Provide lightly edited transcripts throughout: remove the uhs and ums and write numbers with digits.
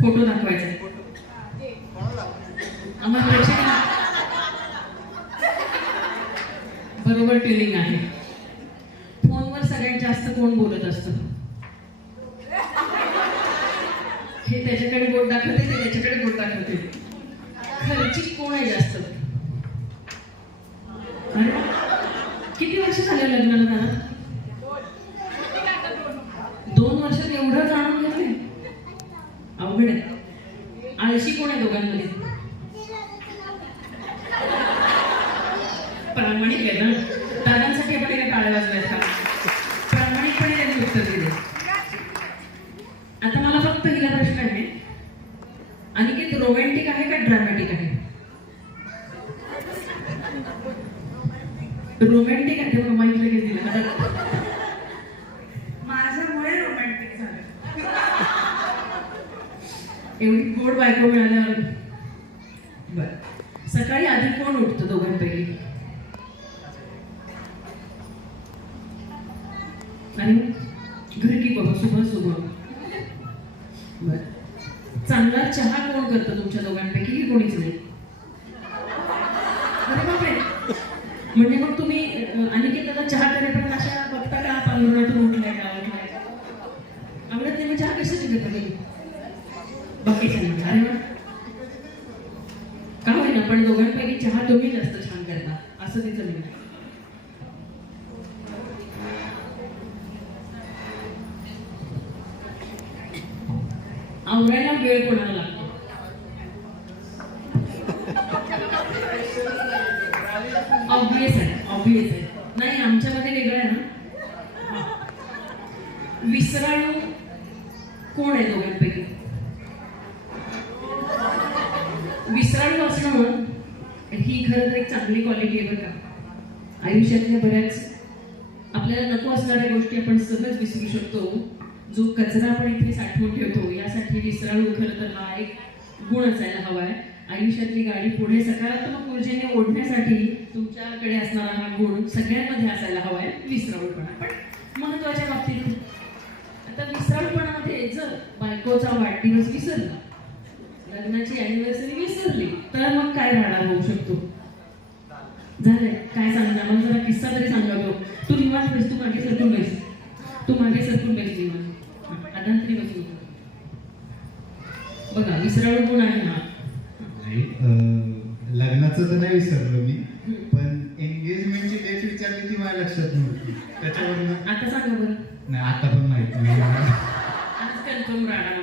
Photo दाखवायचा आम्हाला प्रेक्षकांना बरोबर ट्युनिंग आहे. फोनवर सगळ्यात जास्त कोण बोलत असतं? हे त्याच्याकडे बोट दाखवते, ते त्याच्याकडे बोट दाखवते. खर्चिक कोण आहे जास्त? अरे किती वर्ष झाले लग्नाला त्याला? 2 वर्षात एवढं जाणून घेतले? अवघड आहे. आळशी कोण आहे दोघांमध्ये? प्रामाणिक आहे ना. दादांसाठी आपण एका टाळ्या वाजवायचा. प्रामाणिकपणे त्यांनी उत्तर दिले. आता मला फक्त हिला प्रश्न आहे, अनिकेत रोमॅन्टिक आहे का ड्रामॅटिक आहे? रोमॅन्टिक आहे. तेव्हा माईक लगेच दिला. माझ्यामुळे रोमॅन्टिक झालं. एवढी गोड बायको मिळाल्यावर. बर, सकाळी आधी कोण उठतं दोघांपैकी? आणि घर की बाबा सुबह सुबह. बर, चांगला चहा कोण करतं तुमच्या दोघांपैकी की कोणीच नाही? अरे बापरे. म्हणजे मग तुम्ही अनिकेताला चहा करेपर्यंत अशा बघता का पांघरुणातून उठलाय का उठलाय? आवडत नाही. चहा कशाची घेता तुम्ही? बाकीच्या नाही. अरे वा, का होईना पण दोघांपैकी चहा तुम्ही जास्त छान करता असं तिचं म्हणणं आहे. आवरायला वेळ कोणाला लागतो? ऑब्वियस आहे, ऑब्वियस आहे. नाही, आमच्यामध्ये वेगळं आहे ना. विसराळू कोण आहे दोघांपैकी? विसराळू असणं ही खरं तर एक चांगली क्वालिटी आहे बरं का. आयुष्यातल्या बऱ्याच आपल्याला नको असणाऱ्या गोष्टी आपण सहज विसरू शकतो. जो कचरा आपण इथे साठवून ठेवतो, यासाठी विसराळू खरं तर हा एक गुण असायला हवा आहे. आयुष्यातली गाडी पुढे सकारात्मक ऊर्जेने ओढण्यासाठी तुमच्याकडे असणारा हा गुण सगळ्यांमध्ये असायला हवा आहे, विसराळूपणा. पण महत्वाच्या बाबतीत आता विसराळूपणामध्ये जर बायकोचा वाढदिवस विसरला, लग्नाची अॅनिव्हर्सरी विसरली, तर मग काय राडा होऊ शकतो? झालंय काय सांगणार? मला जरा किस्सा तरी सांगा बघ. तू निवांत बस, तू मागे सरकून बस, तू मागे सरकून बस निवांत. आता तरी बसू. बघा, विसराळू गुण आहे हा. लग्नाचं तर नाही विसरलो मी, पण एंगेजमेंटची डेट विचारली ती माझ्या लक्षात नव्हती. त्याच्यावरून आता सांगा बरं. नाही, आता पण माहित नाही. आज कन्फर्म राहणार.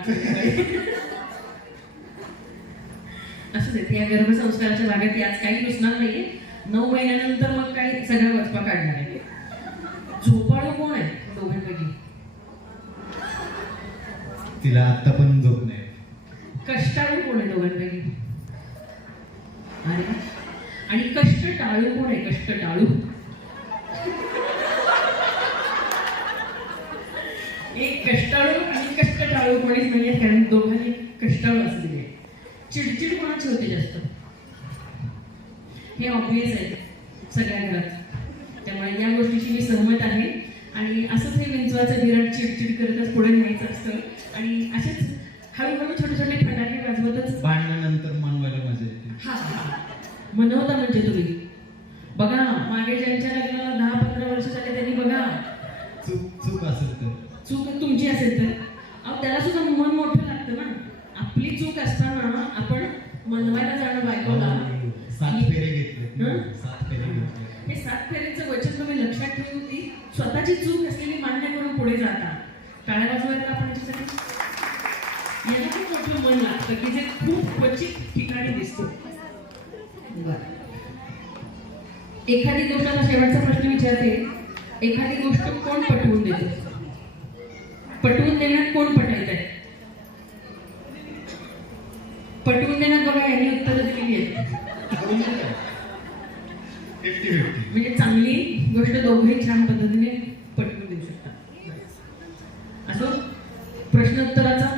असं देत या गर्भसंस्काराच्या भागात आज काही दिसणार नाहीये. 9 महिन्यानंतर मग काही सगळा वचपा काढणार आहे. झोपाळू कोण आहे दोघांपैकी? तिला आता पण झोप नाही. कष्टाळू कोण आहे दोघांपैकी? अरे, आणि कष्ट टाळू कोण आहे? कष्ट टाळू. एक कष्टाळू आणि कष्ट टाळू कोणीच नाहीये, कारण दोघांनी कष्टाळू असं दिले. चिडचिड कोणाची होते जास्त? हे ऑब्वियस आहे सगळ्या घरात. त्यामुळे या गोष्टीशी मी सहमत आहे. आणि असंच हे विंचवाचं विराट चिडचिड करतच पुढे न्यायचं असतं. आणि असेच हळूहळू छोटे छोटे फटाके वाजवतच भांडणानंतर मनवायला मजा येते. हा मनवता म्हणजे तुम्ही बघा, मागे ज्यांच्या लग्नाला 10-15 वर्ष झाले त्यांनी बघा, चूक असेल तर, चूक तुमची असेल तर त्याला सुद्धा मन मोठं लागतं ना. आपली चूक असताना आपण मनवायला जाणं बायकोला. 7 फेरे घेतले. 7 फेरे घेतले. हे 7 फेरीचं वचन तुम्ही लक्षात ठेवून ती स्वतःची चूक असलेली मान्य करून पुढे जाता. टाळ्या वाजवायला आपण याच्यासाठी याला खूप मोठं मन लागतं की जे खूप क्वचित ठिकाणी दिसतो. एखादी गोष्ट, आता शेवटचा प्रश्न विचारते, एखादी गोष्ट कोण पटवून देतो? पटवून देण्यात कोण पटायचं आहे? पटवून देण्यात बघा यांनी उत्तरं दिलेली आहेत. म्हणजे चांगली गोष्ट दोघे छान पद्धतीने पटवून देऊ शकतात. असं प्रश्नोत्तराचा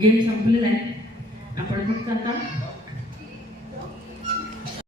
गेम संपलेला आहे. आपण फक्त आता